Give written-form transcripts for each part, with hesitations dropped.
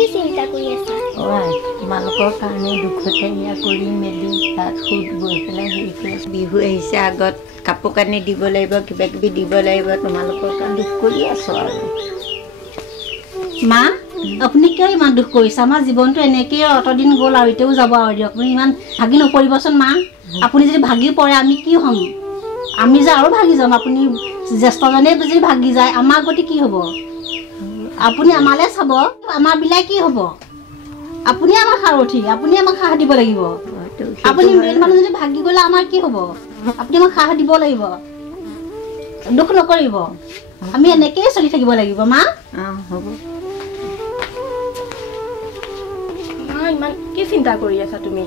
কি চিন্তা কৰি আছা? তোমালোকৰ কাৰণে দুখতে এয়া কৰি মেলি তাত সুত গৈ পেলাই হেৰি কৰি আছোঁ। বিহু আহিছে, আগত কাপোৰ কানি দিব লাগিব, কিবা কিবি দিব লাগিব, তোমালোকৰ কাৰণে দুখ কৰি আছোঁ আৰু। মা, আপুনি কিয় ইমান দুখ কৰিছে? আমাৰ জীৱনটো এনেকেই অতদিন গ'ল আৰু এতিয়াও যাব আৰু দিয়ক। আপুনি ইমান ভাগি নপৰিবচোন মা। আপুনি যদি ভাগি পৰে আমি কি হ'ম? আমি যে আৰু ভাগি যাম। আপুনি জ্যেষ্ঠজনে যদি ভাগি যায় আমাৰ গতি কি হ'ব? আপুনি আমালৈ চাব, আমাৰ বিলাই কি হ'ব? আপুনি আমাক সাৰথি, আপুনি আমাক সাহ দিব লাগিব। আপুনি মেইন মানুহ যদি ভাগি গ'লে আমাৰ কি হ'ব? আপুনি আমাক সাহ দিব লাগিব, দুখ নকৰিব। আমি এনেকেই চলি থাকিব লাগিব মা। হ'ব। ইমান কি চিন্তা কৰি আছা তুমি?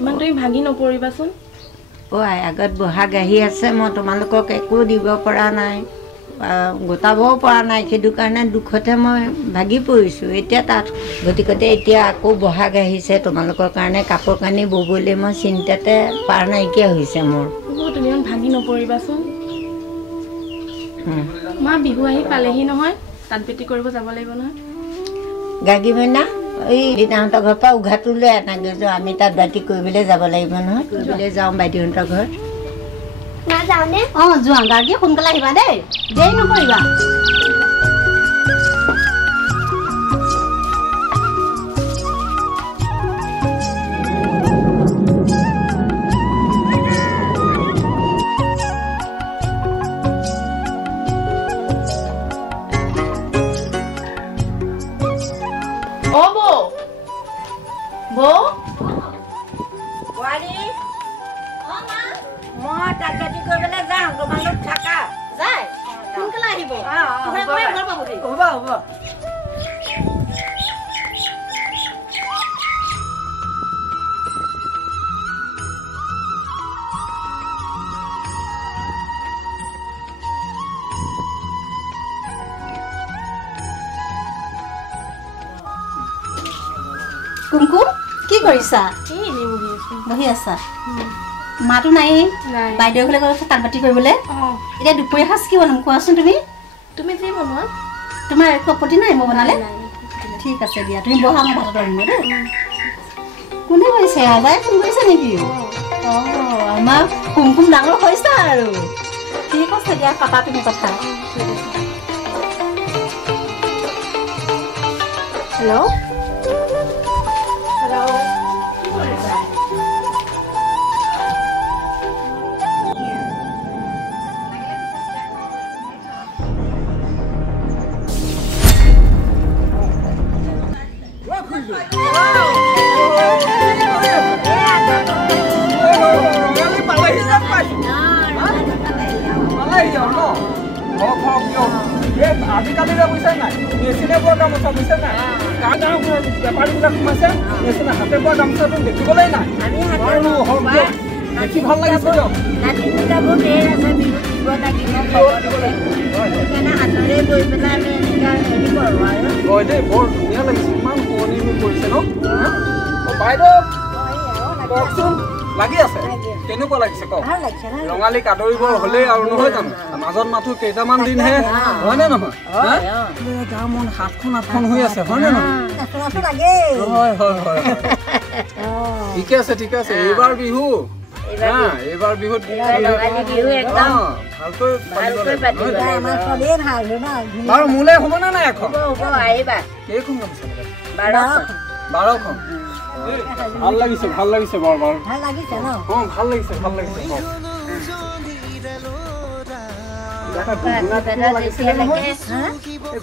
ইমান তুমি ভাগি নপৰিবাচোন। আগত বহাগ আহি আছে, মই তোমালোকক একো দিব পৰা নাই, গোটাবও পৰা নাই, সেইটো কাৰণে দুখতে মই ভাগি পৰিছোঁ। এতিয়া তাত গতিকতে এতিয়া আকৌ বহাগ আহিছে, তোমালোকৰ কাৰণে কাপোৰ কানি ববলৈ মই চিন্তাতে পাৰ নাইকিয়া হৈছে মোৰ। তুমি ইমান ভাগি নপৰিবাচোন। মা, বিহু আহি পালেহি নহয়, তাঁত বেটি কৰিব যাব লাগিব নহয়। গাগী মইনা, এই দিনাহঁতৰ ঘৰৰ পৰা উঘাটো লৈ আনা গৈছোঁ, আমি তাত বাতি কৰিবলৈ যাব লাগিব নহয়। কৰিবলৈ যাওঁ বাইদেউহঁতৰ ঘৰত। মা যাওঁনে? যোৱা। গাৰ্গী সোনকালে আহিবা দেই, দেৰি নকৰিবা। মই তাত বাতি কৰিবলৈ যাওঁ, তোমালোক থাকা। যায় সোনকালে আহিব। হ'ব হ'ব। কুমকুম, কি কৰিছা? বহি আছা? মাতো নাই, বাইদেউ ঘৰলৈ গৈছে তাঁত বাতি কৰিবলৈ। এতিয়া দুপৰীয়া সাজ কি বনাম কোৱাচোন তুমি? তুমি যি বনোৱা। তোমাৰ একো আপত্তি নাই মই বনালে? ঠিক আছে দিয়া, তুমি বহা, মই ভাতত আনিব দেই। কোনে কৈছে? আবাই ফোন কৰিছে নেকি? আমাৰ কুমকুম ডাঙৰ হৈছে আৰু। ঠিক আছে দিয়া, পাতা তুমি কথা। হেল্ল'। আজিকালি বুজিছে নাই, মেচিনে বোৱা গামোচা বুজিছে নাই, গাঁও গাঁও বেপাৰীবিলাক সোমাইছে, মেচিনে হাতে বোৱা গামোচাটো দেখিবলৈ নাই। দেখি ভাল লাগিছে দিয়ক। হয় দেই, বৰ ধুনীয়া লাগিছে, ইমান শুৱনি কৰিছে ন। বাইদেউ কওকচোন, লাগি আছে? কেনেকুৱা লাগিছে কওক? ৰঙালীক আদৰিব হ'লেই আৰু নহয় জানো? মাজত মাথো কেইটামান দিনহে, হয়নে নহয়? গাঁও মন 7খন 8খন হৈ আছে, হয়নে নহয়? হয় হয় হয়, ঠিকে আছে ঠিকে আছে। এইবাৰ বিহু, এইবাৰ বিহুত বাৰু মোলৈ হ'বনে নাই এখন? কেইখন গামোচা? 12খন। ভাল লাগিছে ভাল লাগিছে বাৰু বাৰু ভাল লাগিছে ন? ভাল লাগিছে ভাল লাগিছে।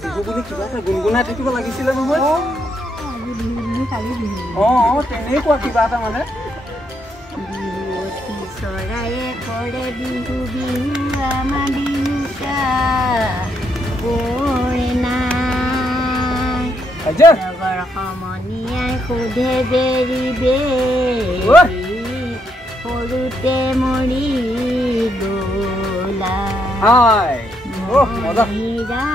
বিহু বুলি কিবা এটা গুণগুণাই থাকিব লাগিছিলে নহয়। তেনেকুৱা কিবা এটা মানে। চৰায়ে কৰে বিহু বিহু আমাৰ বিহুটা লগৰ সমনীয়াই সোধে বেৰি বেৰি সৰুতে মৰি গলা মহিৰা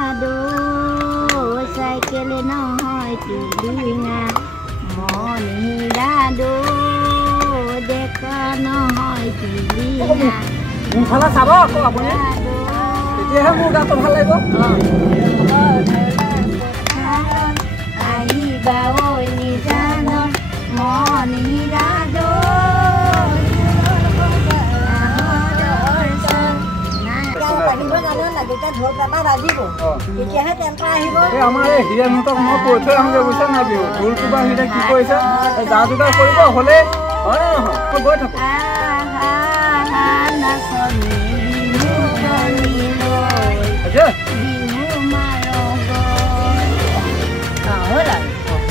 চাইকেল নহয় টিলিঙা মনিৰা দেখা নহয় টিলিঙা মোৰফালে চাব আকৌ আপুনি, তেতিয়াহে মোৰ গাটো ভাল লাগিব। ঢোল পেঁপা বাজিব তেতিয়াহে টেম্পাৰ আহিব এই আমাৰ এই হিৰেণহঁতক মই কৈ থৈ আহোঁগৈ বুজিছা নাই বিহু ঢোল কিবা সিহঁতে কি কৰিছে যা যোগাৰ কৰিব হ'লে হয় নে নহয় মই গৈ থাকোঁ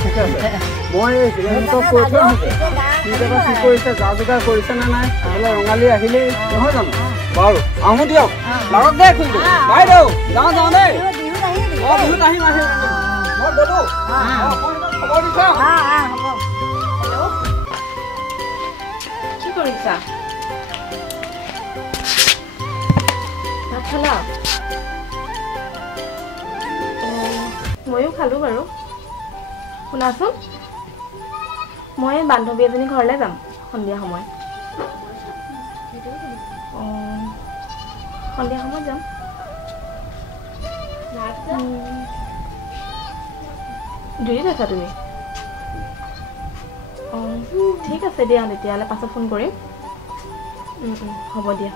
ঠিক আছে মই এই হিৰেণহঁতক কৈ থৈ আহোঁগৈ সিহঁতে কি কৰিছে যা যোগাৰ কৰিছে নে নাই বোলে ৰঙালী আহিলেই নহয় জানো বাৰু আহোঁ দিয়ক লাগক দেই খুলিব বাইদেউ যাওঁ দেই বিহুত আহিম মই গ'লো খবৰ দি থওঁ কি কৰিছা ভাত খালা ময়ো খালোঁ বাৰু শুনাচোন মই বান্ধৱী এজনী ঘৰলৈ যাম সন্ধিয়া সময়ত সন্ধিয়া সময়ত যাম জুৰিত আছা তুমি ঠিক আছে দিয়া তেতিয়াহ'লে পাছত ফোন কৰিম হ'ব দিয়া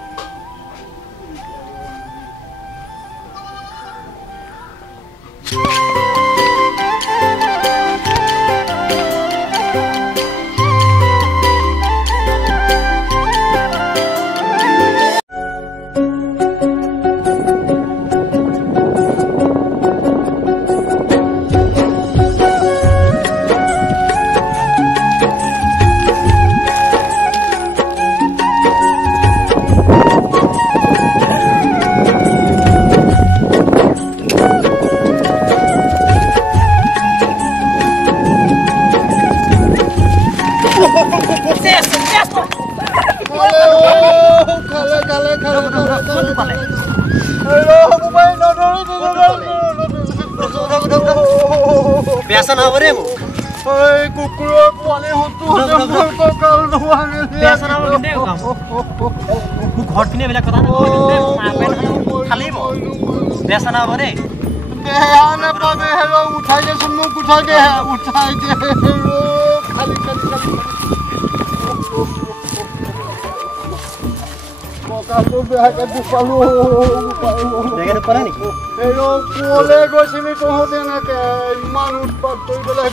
বেচা না বরে মো ওই কুকুর পোয়ালে হতো হতো কাল নোয়ানে বেচা না বরে দে কাম মু ঘর পিনে বেলা কথা না কই দে আপেল খালি মো বেচা না বরে দেহানে পাবে হেলো উঠাই দে সুমু উঠাই দে হেলো খালি কালো বেহাকে দুপালো বেহাকে দুপালা নেকি হেলো কোলে গৈছিলি তহঁতে নাকে ইমান উৎপাত কৰি পেলাই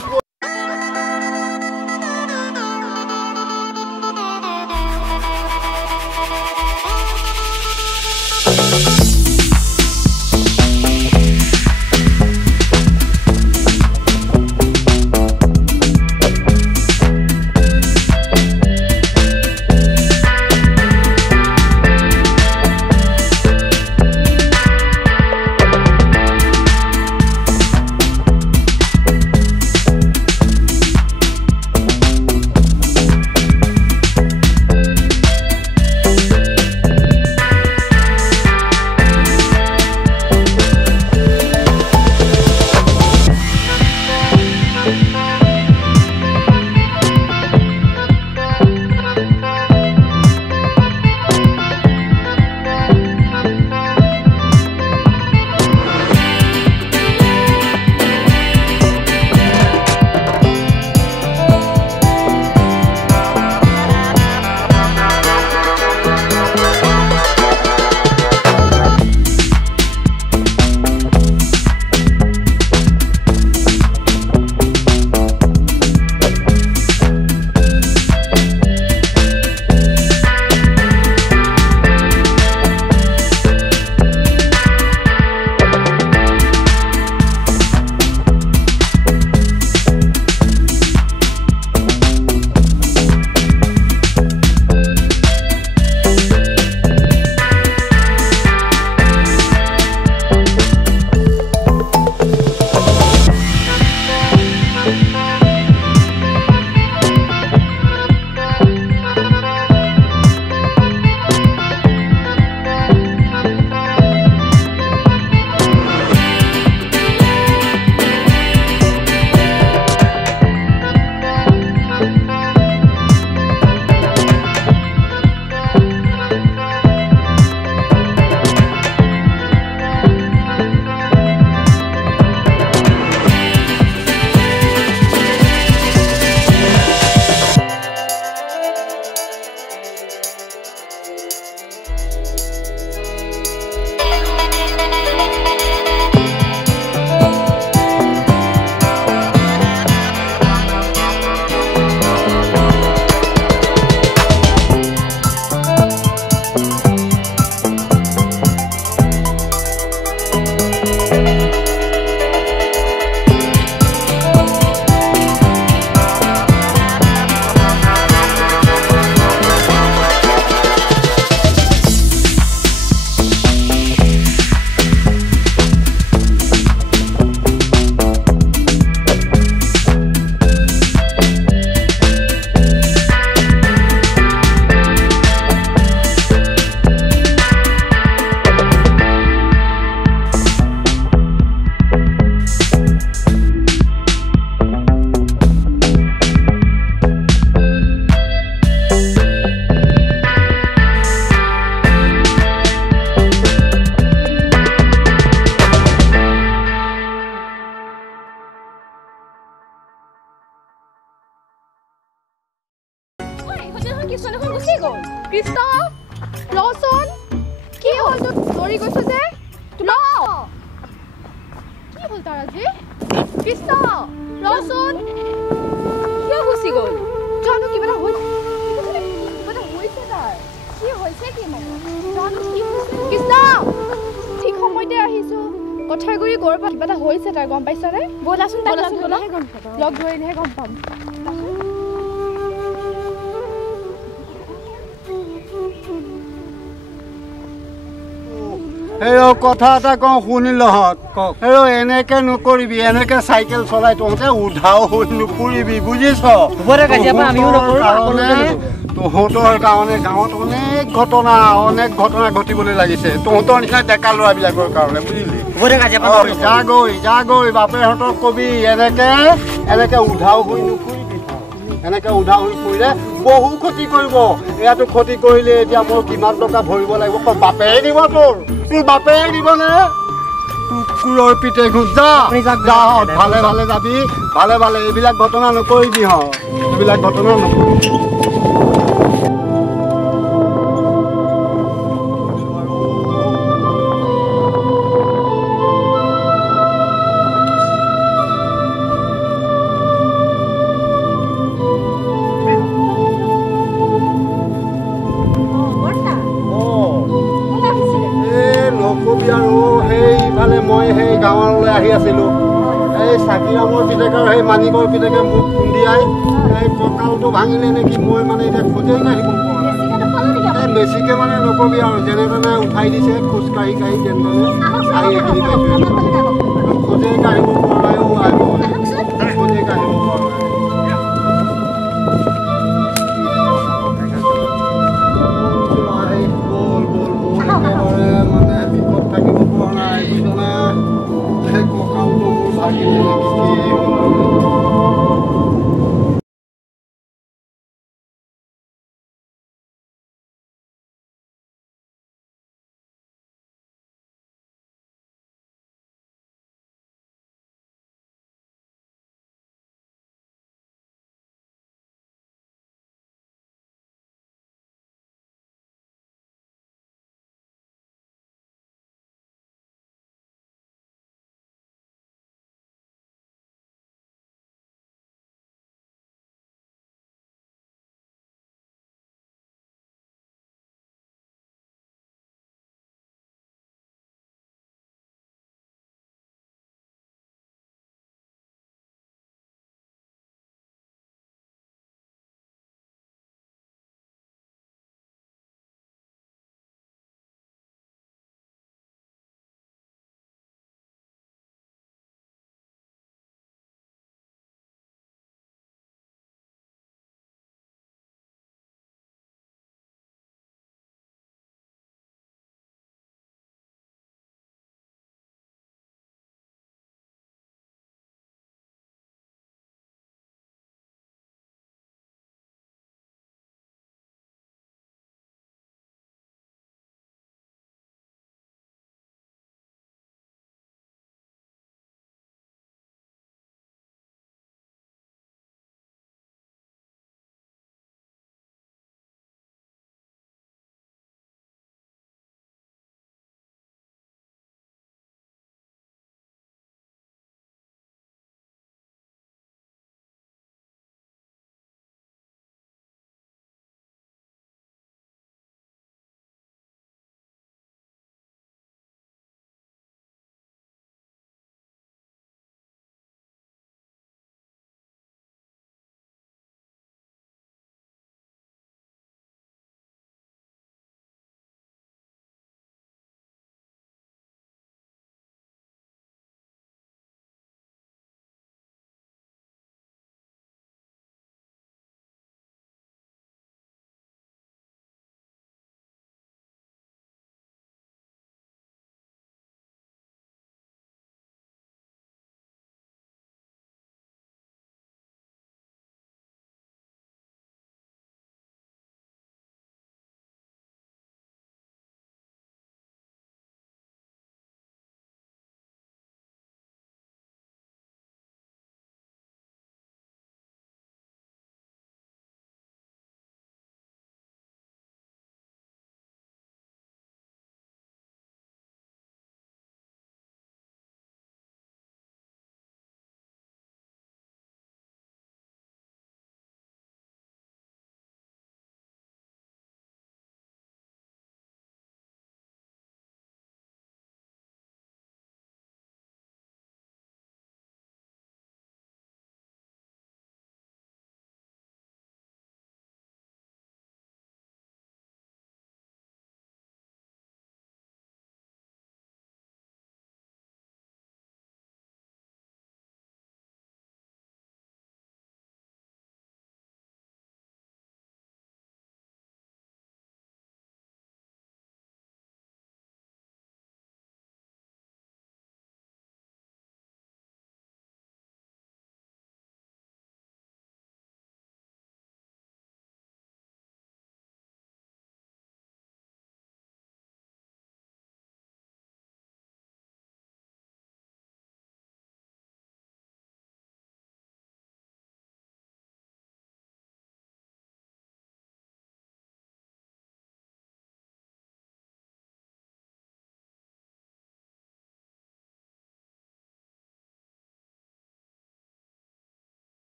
কৃষ্ণ দেখোন গুচি গ'ল কৃষ্ণ ৰচোন কি হ'ল তোৰ দৌৰি গৈছ যে ল কি হ'ল তাৰ আজি কৃষ্ণ ৰচোন কিয় গুচি গ'ল জানো কিবা এটা হৈছে তাৰ কি হৈছে কি মানে জানো কি হৈছে কৃষ্ণ ঠিক সময়তে আহিছো কথাগুৰি গৌৰ পৰা কিবা এটা হৈছে তাৰ গম পাইছনে ব'লাচোন তাক লগ ধৰিলেহে গম পাম কথা এটা কওঁ শুনিলহঁত এনেকে নকৰিবি এনেকে চাইকেল চলাই তহঁতে উধাও হৈ নুফুৰিবি বুজিছ তহঁতৰ কাৰণে গাঁৱত অনেক ঘটনা ঘটিবলৈ লাগিছে তহঁতৰ নিচিনা ডেকা ল'ৰাবিলাকৰ কাৰণে বুজিলি যা গৈ বাপেহঁতক কবি এনেকে উধাও হৈ নুফুৰিবি এনেকে উধাও হৈ ফুৰিলে বহু ক্ষতি কৰিব ইয়াতো ক্ষতি কৰিলে এতিয়া মই কিমান টকা ভৰিব লাগিব বাপেহে দিব তোৰ বাপেহে দিবনে কুকুৰৰ পিতে ঘোষ যা ভালে ভালে যাবি ভালে ভালে এইবিলাক ঘটনা নকৰিবি এইবিলাক ঘটনা নকৰিবি মই সেই গাঁৱলৈ আহি আছিলোঁ এই চাকিৰামৰ পিতেকৰ সেই মানিকৰ পিতেকে মোক খুন্দিয়াই এই কঁকালটো ভাঙিলে নেকি মই মানে এতিয়া খোজেই কাঢ়িব পৰা বেছিকৈ মানে নকবি আৰু যেনে তেনে উঠাই দিছে খোজকাঢ়ি যেনে তেনে আহি এইখিনি পাইছোঁ খোজেই কাঢ়িব পৰা নাই খোজেই কাঢ়িব পৰা নাই মানে বিপদ থাকিব পৰা নাই বুজিছনে সেই কঁকালটো মোৰ ভাগিলে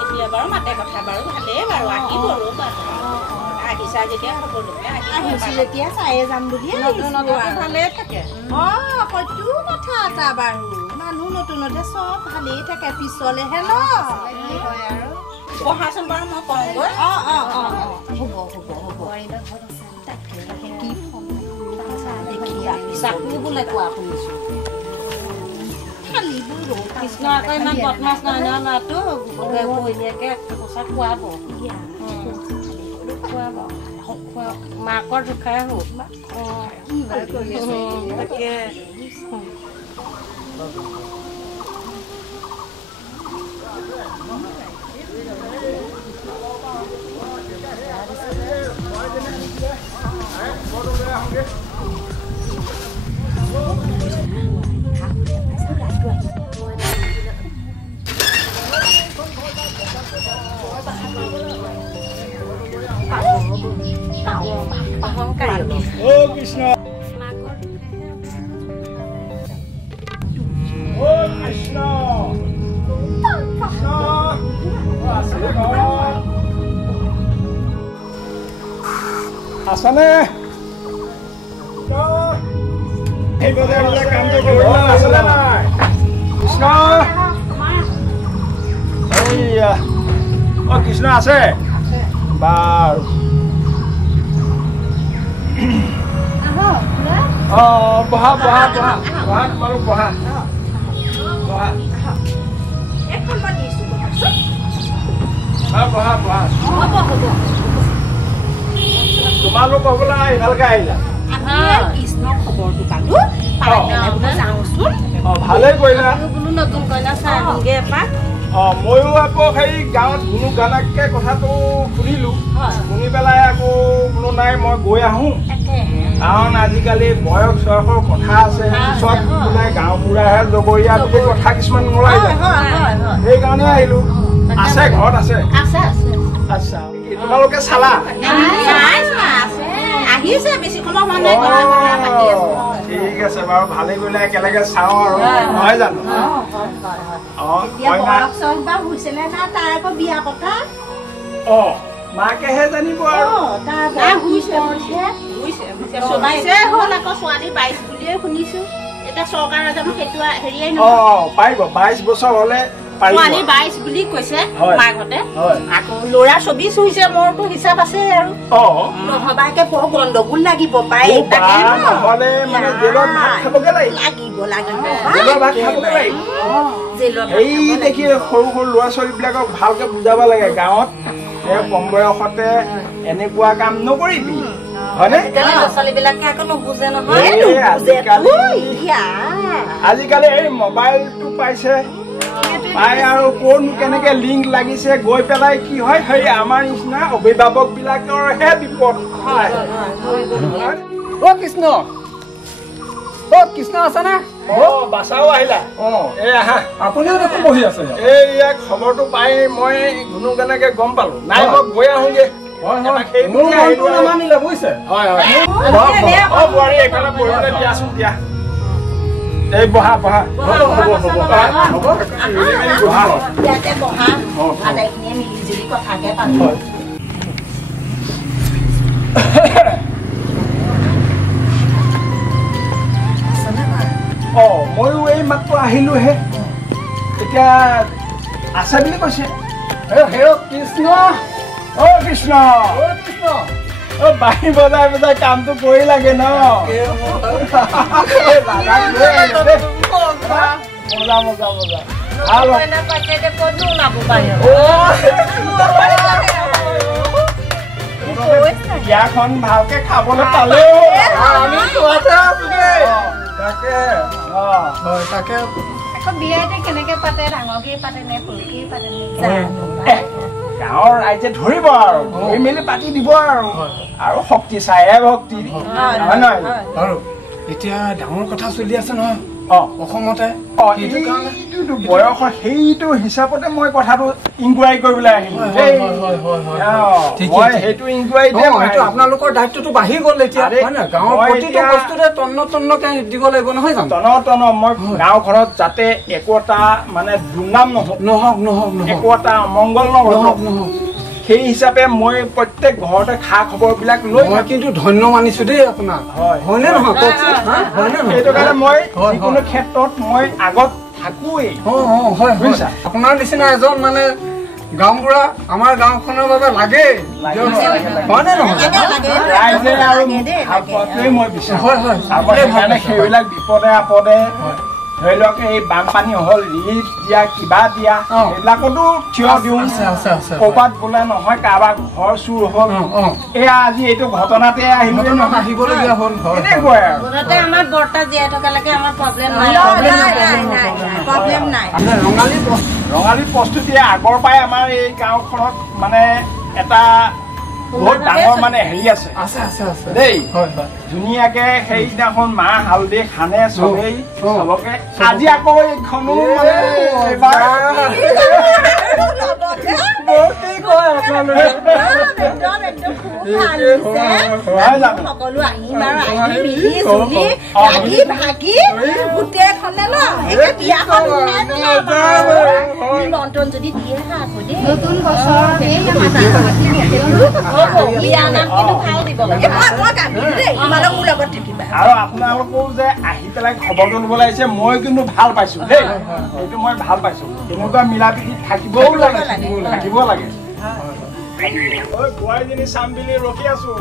এতিয়া বাৰু মাতে কথা বাৰু ভালেই বাৰু আহিব ৰ'বা আহিছা যেতিয়া সকলোকে আহিছোঁ যেতিয়া চায়ে যাম বুলি ভালেই থাকে হয়তো কথা এটা বাৰু মানুহ নতুনতে চব ভালেই থাকে পিছলেহে ন পঢ়াচোন বাৰু মই কওঁগৈ হ'ব কি চাকৰি বোলে কোৱা শুনিছোঁ কৃষ্ণ আকৌ ইমান বদমাছ নহয় নহয় ল'ৰাটো বহিলীয়াকে পইচা খুৱাব মাকৰ জোখাই হওক তাকে কৃষ্ণ আছানে কামটো আছানে নাই কৃষ্ণ কৃষ্ণ আছে বাৰু বহা বহা বহা বহা তোমালোক বহা বহা বহা বহা তোমালোক হ'বলা ইভালকে আহিলা কৃষ্ণৰ খবৰটো পালো ভালেই কৰিলা বোলো নতুন কইনা চাই আহোঁগে এপাক ময়ো আকৌ সেই গাঁৱত কোনো গানাকে কথাটো শুনিলো শুনি পেলাই আকৌ বোলো নাই মই গৈ আহোঁ কাৰণ আজিকালি বয়স চয়সৰ কথা আছে পিছত বোলে গাঁও বুঢ়াহে জগৰীয়া বুলি কথা কিছুমান নোলাই যায় সেইকাৰণে আহিলো আছে ঘৰত আছে আচ্ছা তোমালোকে চালা আহিছে বেছি সময় হোৱা নাই ঠিক আছে বাৰু ভালেই কৰিলে একেলগে চাওঁ আৰু নহয় জানো মাকেহে জানিব আৰু পাৰিব 22 বছৰ হলে বুলি কৈছে মাকহঁতে আকৌ ল'ৰা 24 হৈছে মোৰতো হিচাপ আছে আৰু নহবাকে বৰ গণ্ডগোল লাগিব পাই নহলে মানে জেলত ভাত খাবগে লাগিব এই দেখি সৰু সৰু ল'ৰা ছোৱালীবিলাকক ভালকে বুজাব লাগে গাঁৱত কম বয়সতে এনেকুৱা কাম নকৰিবি আজিকালি এই মোবাইলটো পাইছে পাই আৰু কোন কেনেকে লিংক লাগিছে গৈ পেলাই কি হয় সেই আমাৰ নিচিনা অভিভাৱক বিলাকৰহে বিপদ কৃষ্ণ কৃষ্ণ আছে নে বাচাও আহিলা এই আহা আপুনিও দেখোন বহি আছে এই ইয়াক খবৰটো পাই মই কোনো কেনেকে গম পালো নাই মই গৈ আহোগে নামানিলে বুজিছে বোৱাৰী একেলগে পঢ়িবলৈ দিয়াচোন দিয়া এই বহা বহা ময়ো এই মাত্ৰ আহিলোহে এতিয়া আছে বুলি কৈছে কৃষ্ণ কৃষ্ণ বাঁহী বজাই বজাই কামটো কৰি লাগে ন মজা মজা মজা বিয়াখন ভালকে খাবলৈ পালেও তাকে বিয়াতে কেনেকে পাতে ডাঙৰকে পাতে নে সৰুকে পাতে নে গাঁৱৰ ৰাইজে ধৰিব আৰু ধৰি মেলি পাতি দিব আৰু শক্তি চাইহে ভক্তি হয় নহয় আৰু এতিয়া ডাঙৰ কথা চলি আছে নহয় অসমতে সেইটো কাৰণে বয়সৰ সেইটো হিচাপতে মই কথাটো ইনকুৱাৰী কৰিবলৈ আহিলোঁ সেইটো ইনকুৱাৰীতে আপোনালোকৰ দায়িত্বটো বাঢ়ি গ'ল এতিয়া গাঁৱৰ প্ৰতিটো বস্তুতে তন্নকে দিব লাগিব নহয় জানো তন্ন মই গাঁওখনত যাতে একো এটা মানে দুৰ্নাম নহওক একো এটা অমংগল নহওক সেই হিচাপে মই প্ৰত্যেক ঘৰতে খা খবৰবিলাক লৈ কিন্তু ধন্য মানিছো দেই আপোনাক হয়নে নহয় সেইটো কাৰণে মই যিকোনো ক্ষেত্ৰত মই আগত থাকোৱেই হয় আপোনাৰ নিচিনা এজন মানে গাঁওবুঢ়া আমাৰ গাঁওখনৰ বাবে লাগে হয়নে নহয় ৰাইজে আৰু মই বিচাৰোঁ সেইবিলাক বিপদে আপদে ধৰি লওক এই বানপানী হ'ল ৰিলিফ দিয়া কিবা দিয়া সেইবিলাকতো থিয় দিওঁ ক'ৰবাত বোলে নহয় কাৰোবাৰ ঘৰ চুৰ হ'ল এয়া আজি এইটো ঘটনাতে আহিবলগীয়া হ'ল এনেকুৱাই আৰু আমাৰ বৰ্তা জীয়াই থকালৈকে আমাৰ প্ৰব্লেম নাই ৰঙালী প্ৰস্তুতিয়ে আগৰ পৰাই আমাৰ এই গাঁওখনত মানে এটা বহুত ডাঙৰ মানে হেৰি আছে দেই ধুনীয়াকে সেইদিনাখন মাহ হালধি খানে চবেই চবকে আজি আকৌ এইখনো মানে আৰু আপোনালোকেও যে আহি পেলাই খবৰটো ল'ব লাগিছে মই কিন্তু ভাল পাইছো দেই এইটো মই ভাল পাইছো তেনেকুৱা মিলা প্ৰীতি থাকিবও লাগে থাকিব লাগে বোৱাৰীজনী চাম বুলি ৰখি আছো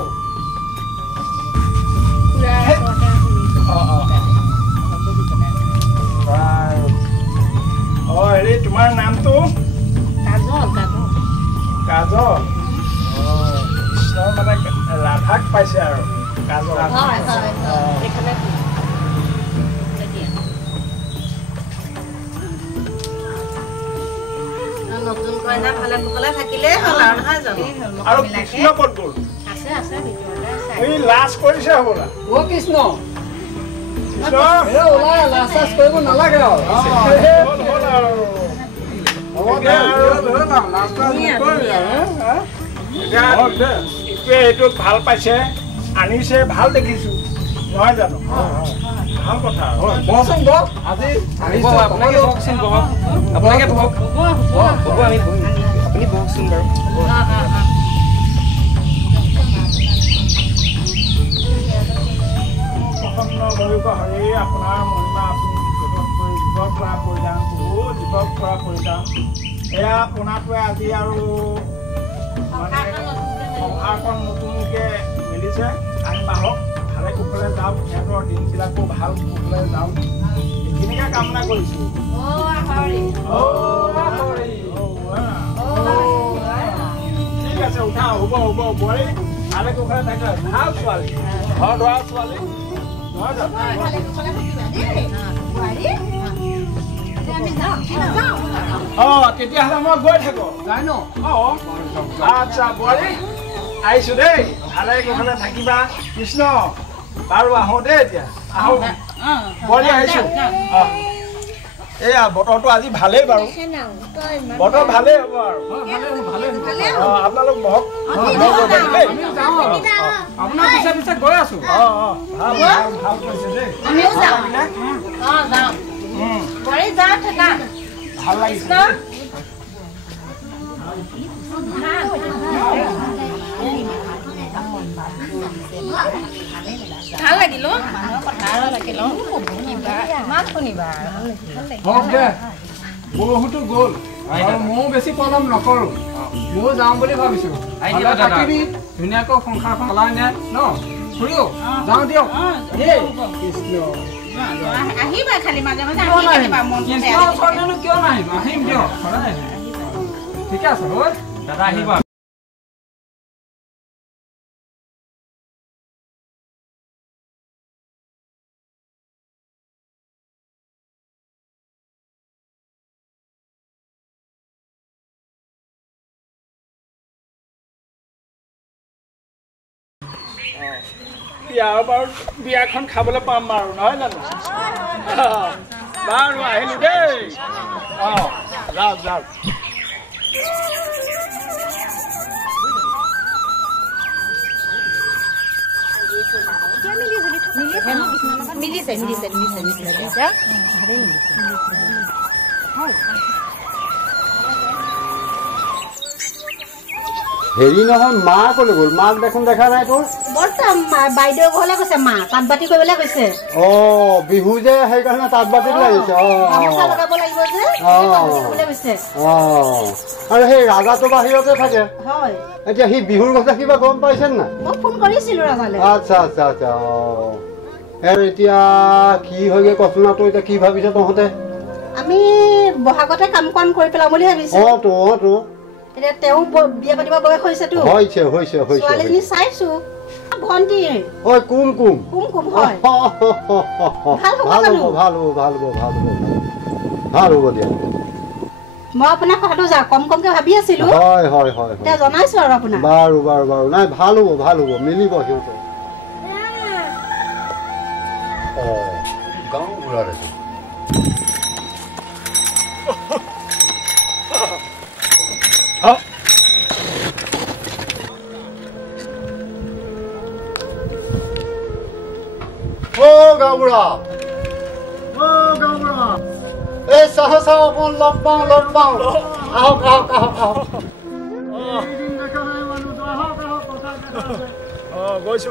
হেৰি তোমাৰ নামটো কাজল মানে ৰাধাক পাইছে আৰু কাজল নতুন কইনা ভালে কুশলে থাকিলেই হ'ল আৰু নহয় জানো আৰু কৃষ্ণ ক'ত গ'ল এই লাজ কৰিছে হ'বলা কৃষ্ণ লাজ কৰিব নালাগে এইটো ভাল পাইছে আনিছে ভাল দেখিছো নহয় জানো ভাল কথা বহচোন বহ আজি আপোনালোকে বহকচোন বহক আপোনালোকে বহক আপুনি বহকচোন বাৰু হৰি আপোনাৰ মহিমা আপুনি জীৱক পৰা পৰিধান বহুত জীৱক পৰা পৰিধান এয়া পোনাটোৱে আজি আৰু সংসাৰখন নতুনকৈ মিলিছে আমি বাহক ভালে কুশলে যাওক সিহঁতৰ দিনবিলাকো ভাল কুশলে যাওক এইখিনিকে কামনা কৰিছোঁ ঠিক আছে উঠা হ'ব বোৱাৰী ভালে কুশলে থাকে ভাল ছোৱালী ঘৰ দুৱাৰ ছোৱালী তেতিয়াহ'লে মই গৈ থাকো যাই ন আচ্ছা বোৱাৰী আহিছো দেই ভালে কুশলে থাকিবা কৃষ্ণ বাৰু আহো দেই এতিয়া আহো বোৱাৰী আহিছো এয়া বতৰটো আজি ভালেই বাৰু বতৰ ভালেই হ'ব আৰু আপোনালোক বহক আপোনাৰ পিছে পিছে গৈ আছো ভাল কৈছে দেই ভাল লাগিছে ভাল লাগিল বহুতো গ'ল ময়ো বেছি পলম নকৰো ময়ো যাওঁ বুলি ভাবিছো থাকিবি ধুনীয়াকৈ সংসাৰখন চলাই নে ন ফুৰিও যাওঁ দিয়ক কৃষ্ণ আহিবা খালি মাজে মাজে কিয় নাহিম আহিম দিয়ক সদায় ঠিকে আছে দাদা আহিবা বিয়াখন খাবলৈ পাম আৰু নহয় জানো বাৰু আহিলো দেই যাওক যাওক হেৰি নহয় মা ক'লে গ'ল মাক দেখোন দেখা নাই তোৰ বাইদেউ ঘৰলৈ গৈছে মা তাঁত বাতি কৰিবলৈ গৈছে বিহু যে সেইকাৰণে তাঁত বাতিত লাগিছে লগাব লাগিব যে গৈছে আৰু সেই ৰাজাটো বাহিৰতে থাকে হয় এতিয়া সি বিহুৰ কথা কিবা গম পাইছে নাই মই ফোন কৰিছিলো ৰাজালে আচ্ছা আচ্ছা আচ্ছা আৰু এতিয়া কি হয়গে কথাটো এতিয়া কি ভাবিছ তহঁতে আমি বহাগতে কাম কাম কৰি পেলাম বুলি ভাবিছো তো এতিয়া তেওঁ বিয়া পাতিব বয়স হৈছেতো হৈছে ছোৱালীজনী চাইছো ভণ্টি কুমকুম হয় ভাল হ'ব দিয়া মই আপোনাৰ কথাটো কমকে ভাবি আছিলো হয় এতিয়া জনাইছো আৰু আপোনাক বাৰু নাই ভাল হ'ব মিলিব সিহঁতৰ গাঁও ঘূৰা দেখোন গাঁওবুঢ়া এই চাহ অকণ লগ পাওঁ আহক গৈছো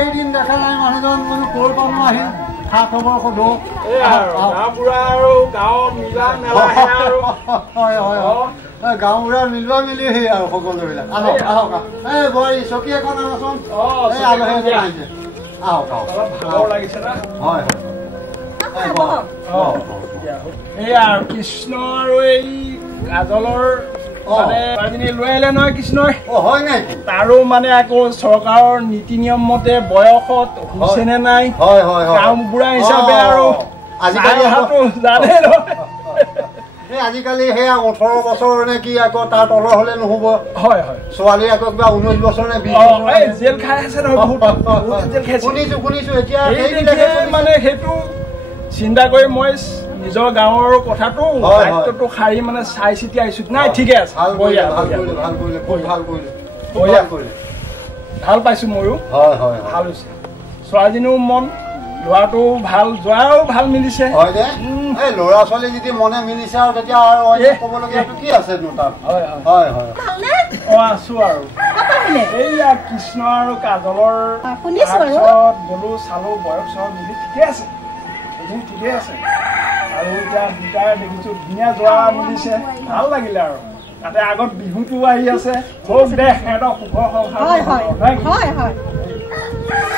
এইদিন দেখা নাই মানুহজন বোলো ক'ৰ পৰা আহিল খা খবৰ সোধো গাঁওবুঢ়া আৰু গাঁৱৰ মিলা মেলাহে আৰু গাঁওবুঢ়া মিলোৱা মিলি সেই আৰু সকলোবিলাক আহক এই বোৱাৰী চকী এখন আনাচোন ভাগৰ লাগিছে না হয় এইয়া আৰু কৃষ্ণ আৰু এই কাজলৰ লৈ আহিলে নহয় কৃষ্ণই হয় নেকি তাৰো মানে আকৌ চৰকাৰৰ নীতি নিয়ম মতে বয়সত হৈছে নে নাই গাঁওবুঢ়া হিচাপে আৰু জানে আজিকালি সেয়া 18 বছৰ নে কি আকৌ তাৰ তলৰ হলে নহব হয় ছোৱালী আকৌ কিবা 19 বছৰ নে 20 বছৰ জেল খাই আছে নহয় শুনিছো এতিয়া মানে সেইটো চিন্তা কৰি মই নিজৰ গাঁৱৰ কথাটো দায়িত্বটো সাৰি মানে চাই চিতি আহিছো নাই ঠিকে আছে ভাল পাইছো ময়ো ভাল হৈছে ছোৱালীজনীও মন ল'ৰাটো ভাল যোৱাও ভাল মিলিছে ল'ৰা ছোৱালী যদি মনে মিলিছে আৰু তেতিয়া আৰু ক'বলগীয়াটো কি আছে আছো আৰু এইয়া কৃষ্ণ আৰু কাজলৰ গলো চালো বয়স চয়স মিলি ঠিকে আছে ঠিকে আছে আৰু এতিয়া দুটাই দেখিছো ধুনীয়া যোৱা মিলিছে ভাল লাগিলে আৰু তাতে আগত বিহুটো আহি আছে হওক দে সিহঁতৰ সুখৰ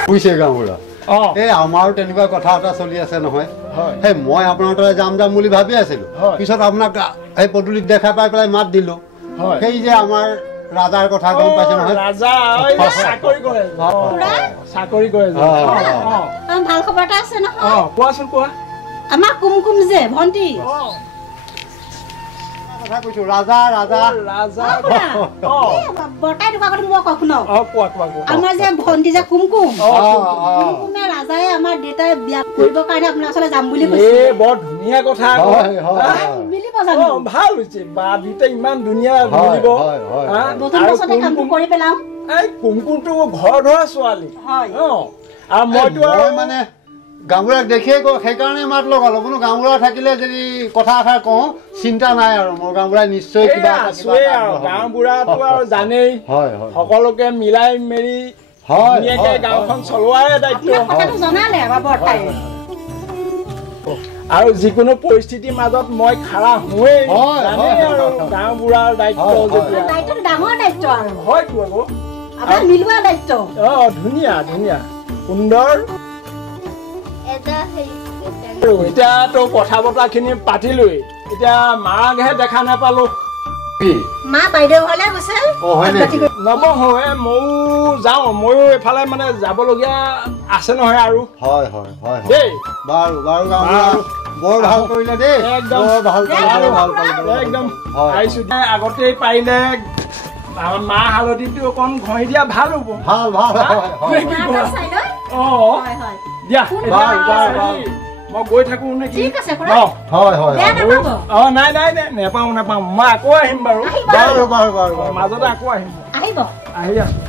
বুজিছে গাঁওবুঢ়া এই আমাৰো তেনেকুৱা কথা এটা চলি আছে নহয় সেই মই আপোনাৰ তালৈ যাম বুলি ভাবি আছিলো পিছত আপোনাক সেই পদূলিত দেখা পাই পেলাই মাত দিলো সেই যে আমাৰ ৰাজাৰ কথা গম পাইছে নহয় ৰাজা চাকৰি কৰে ভাল খবৰ এটা আছে নহয় কোৱাচোন কোৱা আমাৰ কুমকুম যে ভণ্টি কথা কৈছো ৰাজা বৰ্তাই থকা কথা মই শুন আমাৰ যে ভণ্টি যে কুমকুমে ৰাজাই আমাৰ দেউতাই বিয়া কৰিবৰ কাৰণে আপোনাৰ ওচৰলৈ যাম বুলি কৈছে বৰ ধুনীয়া কথা মিলিব জানো ভাল হৈছে বা দুটা ইমান ধুনীয়া মিলিব নতুন বছৰতে কামটো কৰি পেলাও এই কুমকুমটো ঘৰ ধৰা ছোৱালী আৰু মই মানে গাঁওবুঢ়াক দেখিয়ে সেইকাৰণে মাত লগালো কোনো গাঁওবুঢ়া থাকিলে যদি কথা এষাৰ কওঁ চিন্তা নাই আৰু মোৰ গাঁওবুঢ়াই নিশ্চয় কিবা গাঁওবুঢ়াটো আৰু জানেই সকলোকে মিলাই মেলি গাঁওখন চলোৱাৰে দায়িত্ব আৰু যিকোনো পৰিস্থিতিৰ মাজত মই খাৰা হওঁৱেই আৰু গাঁওবুঢ়াৰ দায়িত্ব ধুনীয়া সুন্দৰ এতিয়াতো কথা বতৰা খিনি পাতিলোৱেই এতিয়া মাকহে দেখা নাপালো মা বাইদেউ ঘৰলে গৈছে নবহে ময়ো যাওঁ ময়ো এফালে মানে যাবলগীয়া আছে নহয় আৰু হয় হয় হয় দেই বাৰু বাৰু বৰ ভাল কৰিলে দেই একদম ভাল একদম আহিছো আগতেই পাৰিলে মাহ হালধিটো অকণ ঘঁহি দিয়া ভাল হ'ব ভাল ভাল দিয়া মই গৈ থাকো নেকি নাই নাই নাই নেপাওঁ মই আকৌ আহিম বাৰু মাজতে আকৌ আহিম আহি আছো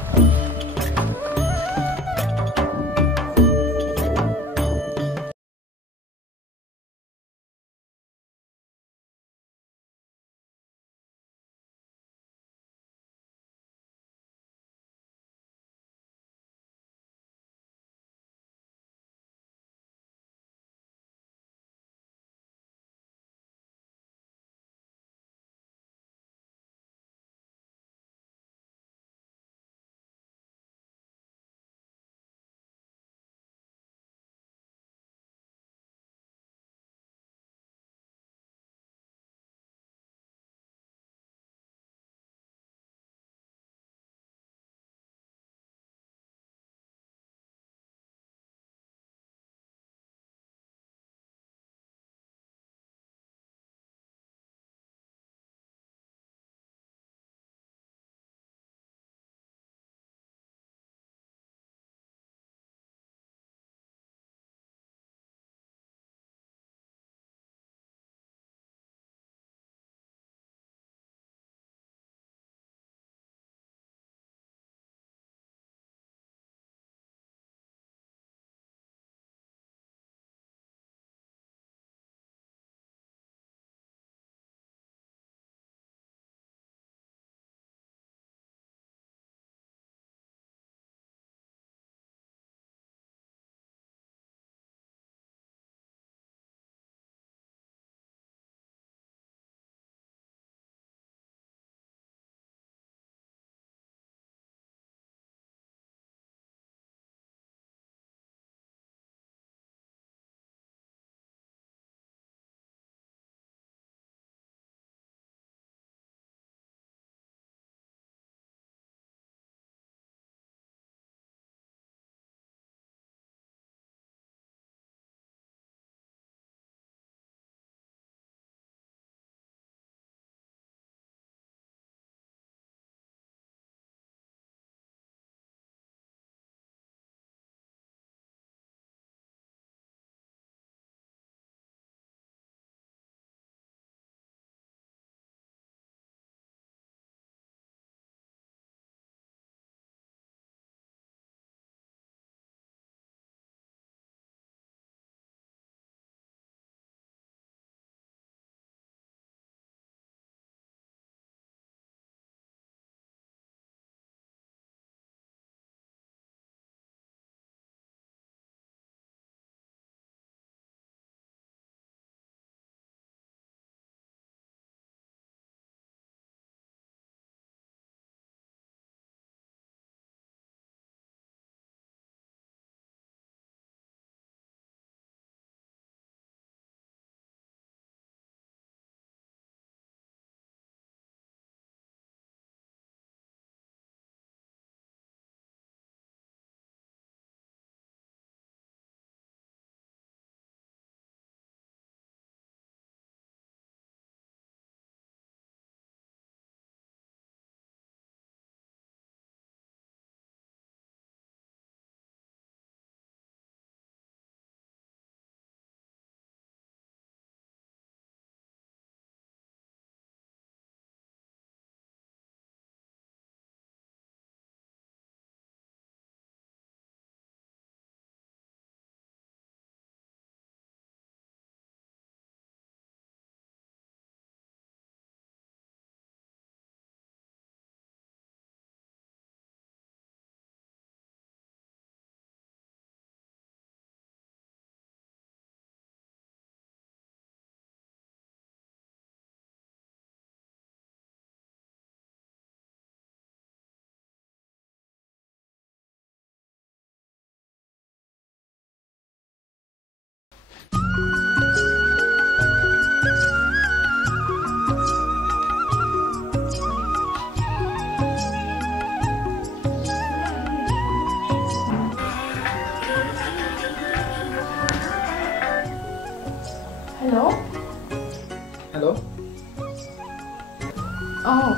অঁ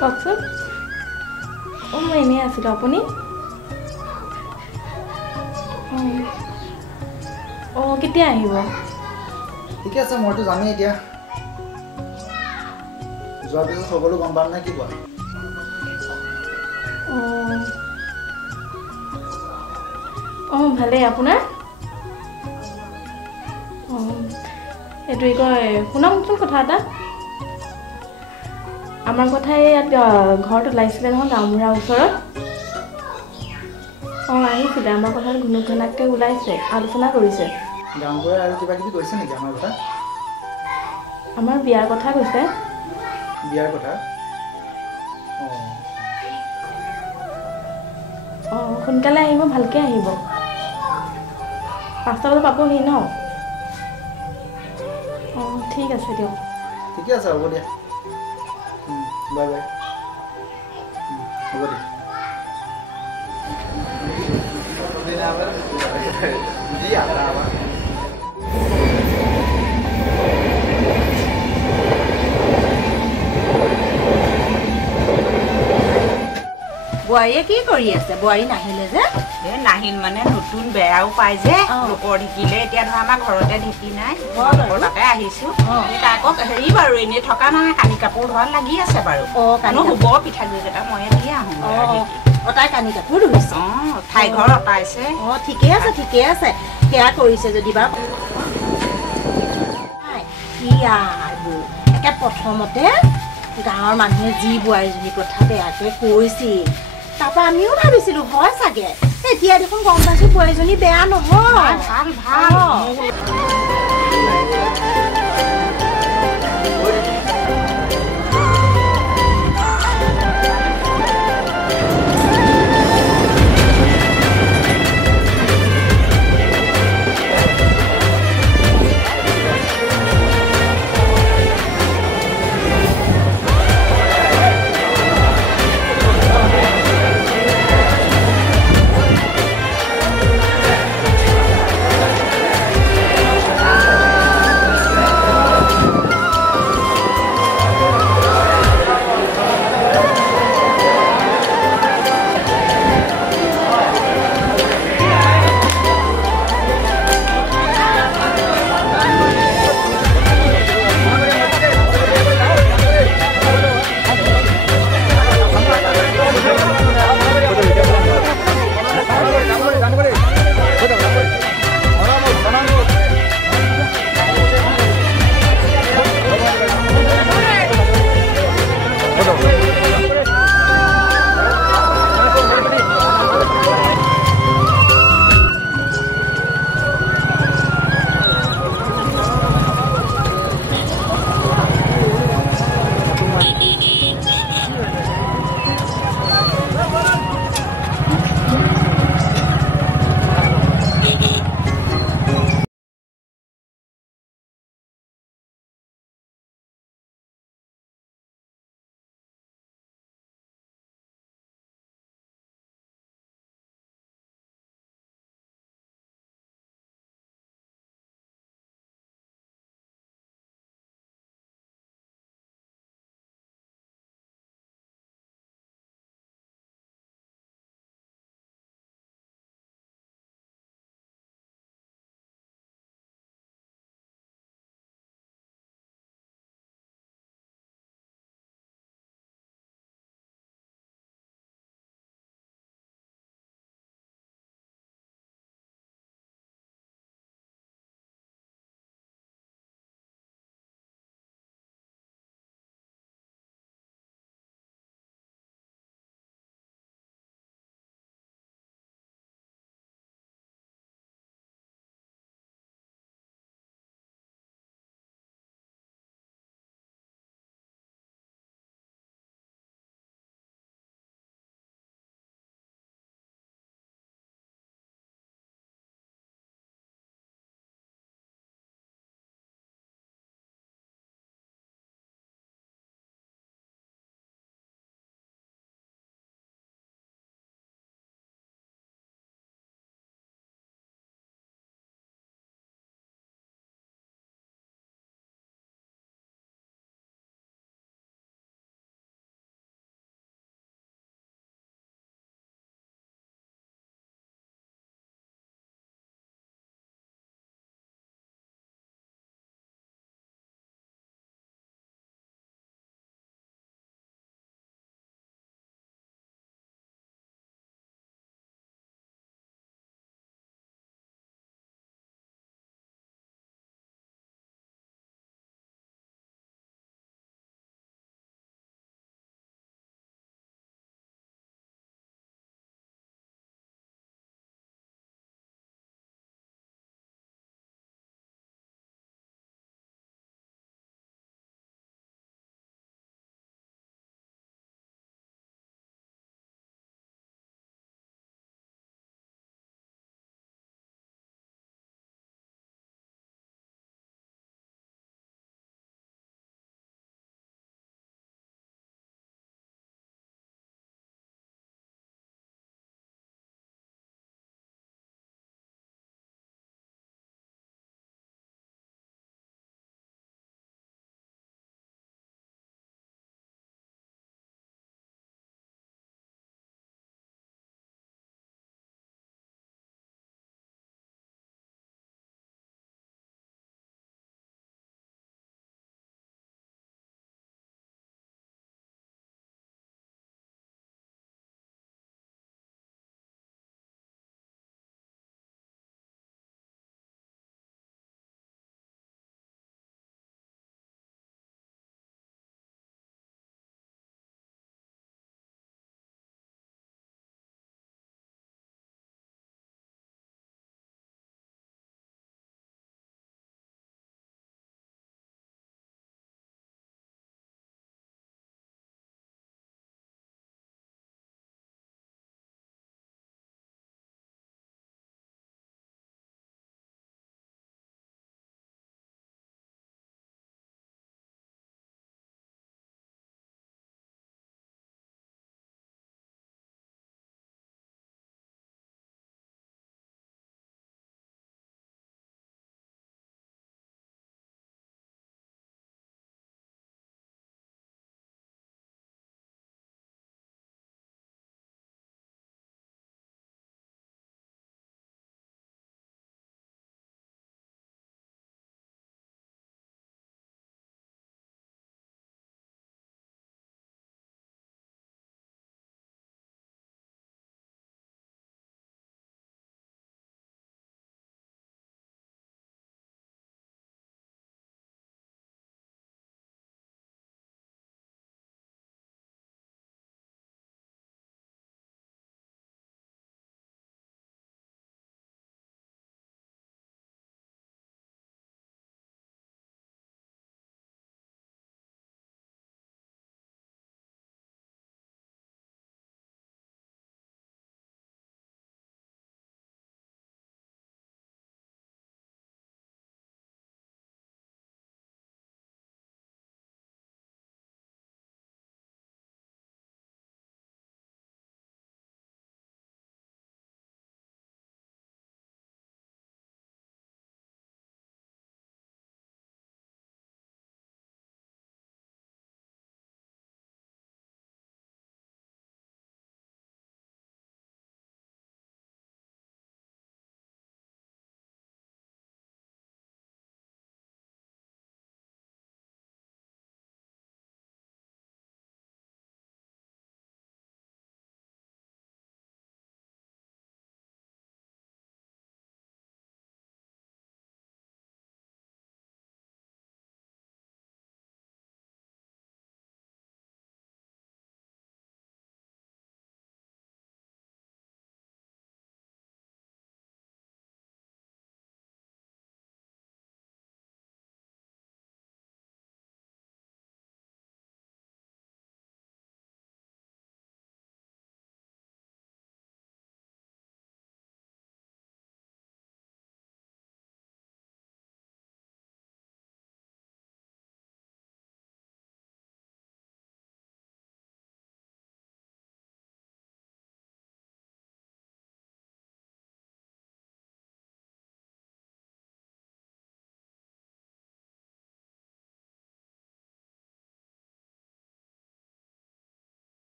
কওকচোন অঁ মই এনেই আছিলোঁ আপুনি অঁ কেতিয়া আহিব ঠিকে আছে মইতো জানেই এতিয়া যোৱাৰ পিছত সকলো গম পাম নে কি কোৱা অঁ ভালেই আপোনাৰ অঁ এইটো কয় শুনকচোন কথা এটা আমাৰ কথাই ইয়াত ঘৰত ওলাইছিলে নহয় গাঁওবুঢ়াৰ ওচৰত অঁ আহিছিলে আমাৰ কথাত ঘুনুক ঘনাককৈ ওলাইছে আলোচনা কৰিছে গাঁওবুঢ়াই আৰু কিবা কিবি কৈছে নেকি আমাৰ কথা আমাৰ বিয়াৰ কথা কৈছে বিয়াৰ কথা অঁ সোনকালে আহিব ভালকৈ আহিব 5টা বজাত পাবহি ন অঁ ঠিক আছে দিয়ক ঠিকে আছে হ'ব দিয়া বাই বাই হ'ব দিয়া বোৱাৰীয়ে কি কৰি আছে বোৱাৰী নাহিলে যে নাহিল মানে নতুন বেয়াও পাই যে লোকৰ ঢেকিলে এতিয়া ধৰা আমাৰ ঘৰতে ঢেকি নাই তাতে আহিছো আকৌ হেৰি বাৰু এনেই থকা নহয় কানি কাপোৰ ধোৱাত লাগি আছে বাৰু শুব পিঠাগুৰি কেইটা ময়ে দি আহোঁ তাই কানি কাপোৰ ধুইছে ঠাই ঘৰ অটাইছে ঠিকে আছে সেয়া কৰিছে যদি বাৰু একে প্ৰথমতে গাঁৱৰ মানুহে যি বোৱাৰীজনীৰ কথা বেয়াকৈ কৈছিল তাৰপৰা আমিও ভাবিছিলোঁ হয় চাগে এতিয়া দেখোন গম পাইছোঁ বোৱাৰীজনী বেয়া নহয় ভাল ভাল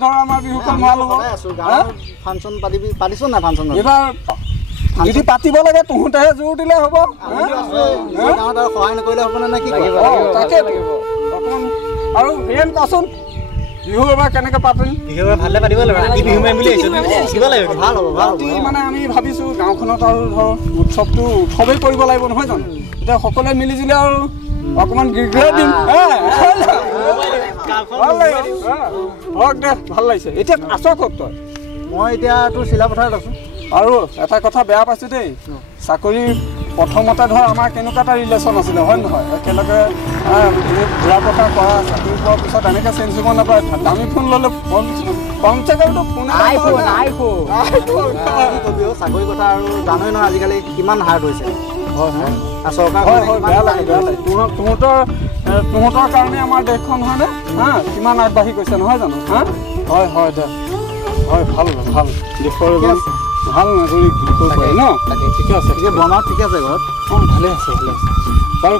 ধৰ আমাৰ বিহুখন ভাল হ'ব ফাংচন পাতিছ নাই ফাংচন এইবাৰ যদি পাতিব লাগে তহঁতেহে জোৰ দিলে হ'ব সহায় নকৰিলে হ'ব নে কি তাকে অকণমান আৰু হেৰিয়ান কচোন বিহু এবাৰ কেনেকে পাতিম বিহু ভালে পাতিব লাগিব বিহু মাৰিম বুলি আহিছোঁ ভাল হ'ব মানে আমি ভাবিছোঁ গাঁওখনত আৰু ধৰ উৎসৱটো উৎসৱেই কৰিব লাগিব নহয় জানো এতিয়া সকলোৱে মিলি জুলি আৰু অকণমান গিৰগিৰাই দিম হওক দে ভাল লাগিছে এতিয়া আছ ক'ত তই মই এতিয়া তোৰ চিলাপথাৰত আছোঁ আৰু এটা কথা বেয়া পাইছোঁ দেই চাকৰি প্ৰথমতে ধৰ আমাৰ কেনেকুৱা এটা ৰিলেশ্যন আছিলে হয় নহয় একেলগে ঘূৰা পকা কৰা চাকৰি কৰাৰ পিছত এনেকৈ চেঞ্জ হ'ব নাপায় দামী ফোন ল'লে কমচে কমটো ফোন চাকৰি কথা আৰু জানই নহয় আজিকালি কিমান হাৰ্ড হৈছে চৰকাৰ বেয়া লাগে তহঁতৰ কাৰণে আমাৰ দেশখন হয়নে কিমান আগবাঢ়ি গৈছে নহয় জানো হয় দে হয় ভাল দেশৰ ভাল নাগৰিক পায় ন ঠিকে আছে বনাওঁ ঠিকে আছে ঘৰত ভালে আছে বাৰু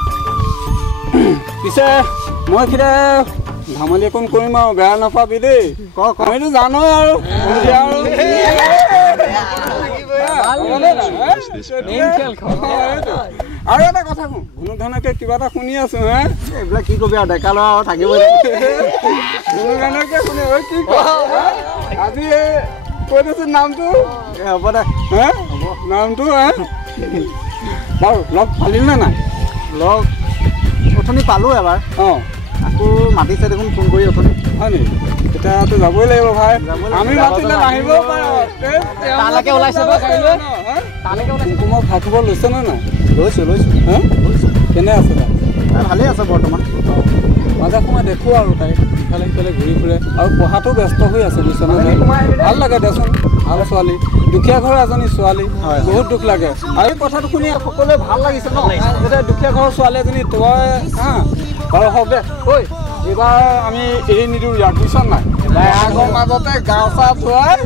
পিছে মই এতিয়া ধেমালি অকণ কৰিম আৰু বেয়া নাপাবি দেই আমিতো জানোই আৰু আৰু এটা কথা কওঁ গুণধনকে কিবা এটা শুনি আছো এইবিলাক কি কবি আৰু ডেকা ল'ৰা আৰু থাকিব গুণধনকে শুনি কি ক আজি কৈ দিছো নামটো হ'ব দে নামটো বাৰু লগ পালিল নে নাই লগ অথনি পালোঁ এবাৰ আকৌ মাতিছে দেখোন ফোন কৰি অথনি হয় নেকি তেতিয়াতো যাবই লাগিব ভাই আমি মাতিলে নাহিবও পাৰোঁ তালৈকে ওলাইছে কুকুমক থাকিব লৈছে নে নাই লৈছোঁ কেনে আছে তাই ভালেই আছে বৰ্তমান মাজে সময়ে দেখোঁ আৰু তাই ইফালে সিফালে ঘূৰি ফুৰে আৰু পঢ়াটো ব্যস্ত হৈ আছে বুজিছ ভাল লাগে দেচোন ভাল ছোৱালী দুখীয়া ঘৰৰ এজনী ছোৱালী বহুত দুখ লাগে আৰু এই কথাটো শুনি সকলোৱে ভাল লাগিছে ন এতিয়া দুখীয়া ঘৰৰ ছোৱালী এজনী তই বাৰু হওক দে ঐ এইবাৰ আমি এৰি নিদিওঁ ইয়াক বুজিছ নাই আগৰ মাজতে গাঁও চাহ থোৱাই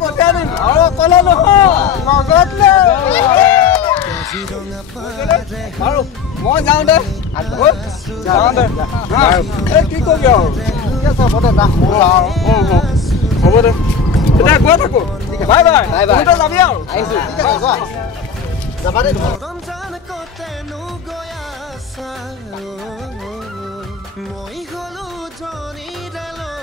পঠিয়াই দিম আৰু অকলে নহয় বাৰু মই যাওঁ দে কি কৰিবি আৰু হ'ব দে এতিয়া গৈ থাকো বাই যাবি আৰু আহিছোঁ যাবা দে মই হলো জনিডালৰা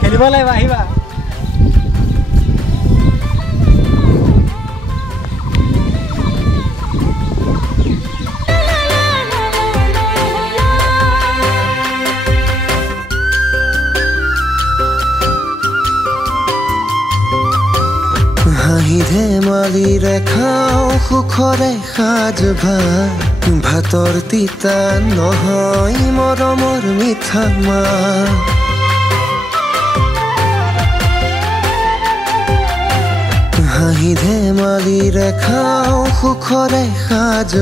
খেলিব লাগিব আহিবা হাঁহি ধেমালিৰে খাওঁ সুখৰে সাজ ভাতৰ তিতা নহয় মৰমৰ মিঠা মাত হাঁহি ধেমালিৰে খাওঁ সুখৰে সাজ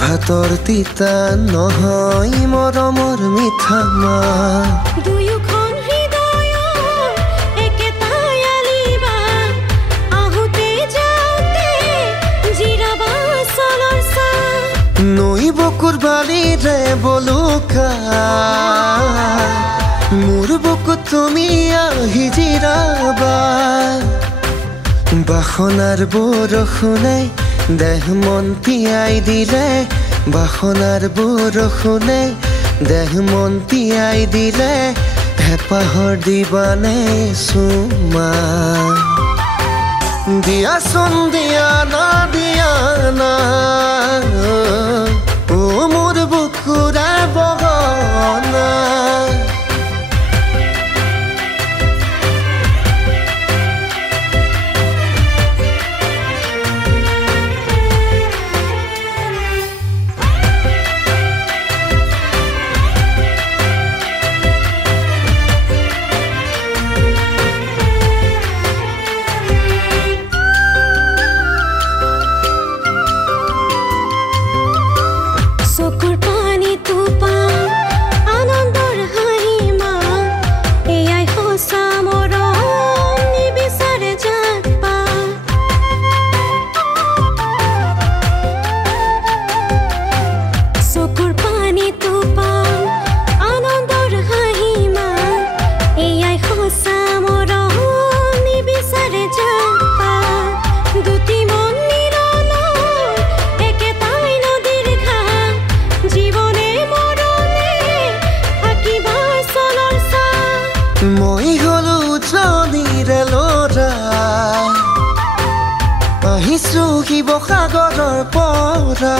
ভাতৰ তিতা নহয় মৰমৰ মিঠা মাত নৈ বকুৰ বালিৰে বলুকা মোৰ বুকুত তুমি আহি জিৰাবা বাসনাৰ বৰষুণে দেহ মন তিয়াই দিলে বাসনাৰ বৰষুণে দেহ মন তিয়াই দিলে হেঁপাহৰ দিবানে চুমা দিয়াচোন দিয়া না ও মোৰ বুকুৰা বগনা দুটি মন মিলনৰ একেটাই নদীৰ ঘাট জীৱনে মৰণে থাকিবা চলৰ চাহ মই হলো জনীৰে ল'ৰা আহিছো শিৱসাগৰৰ পৰা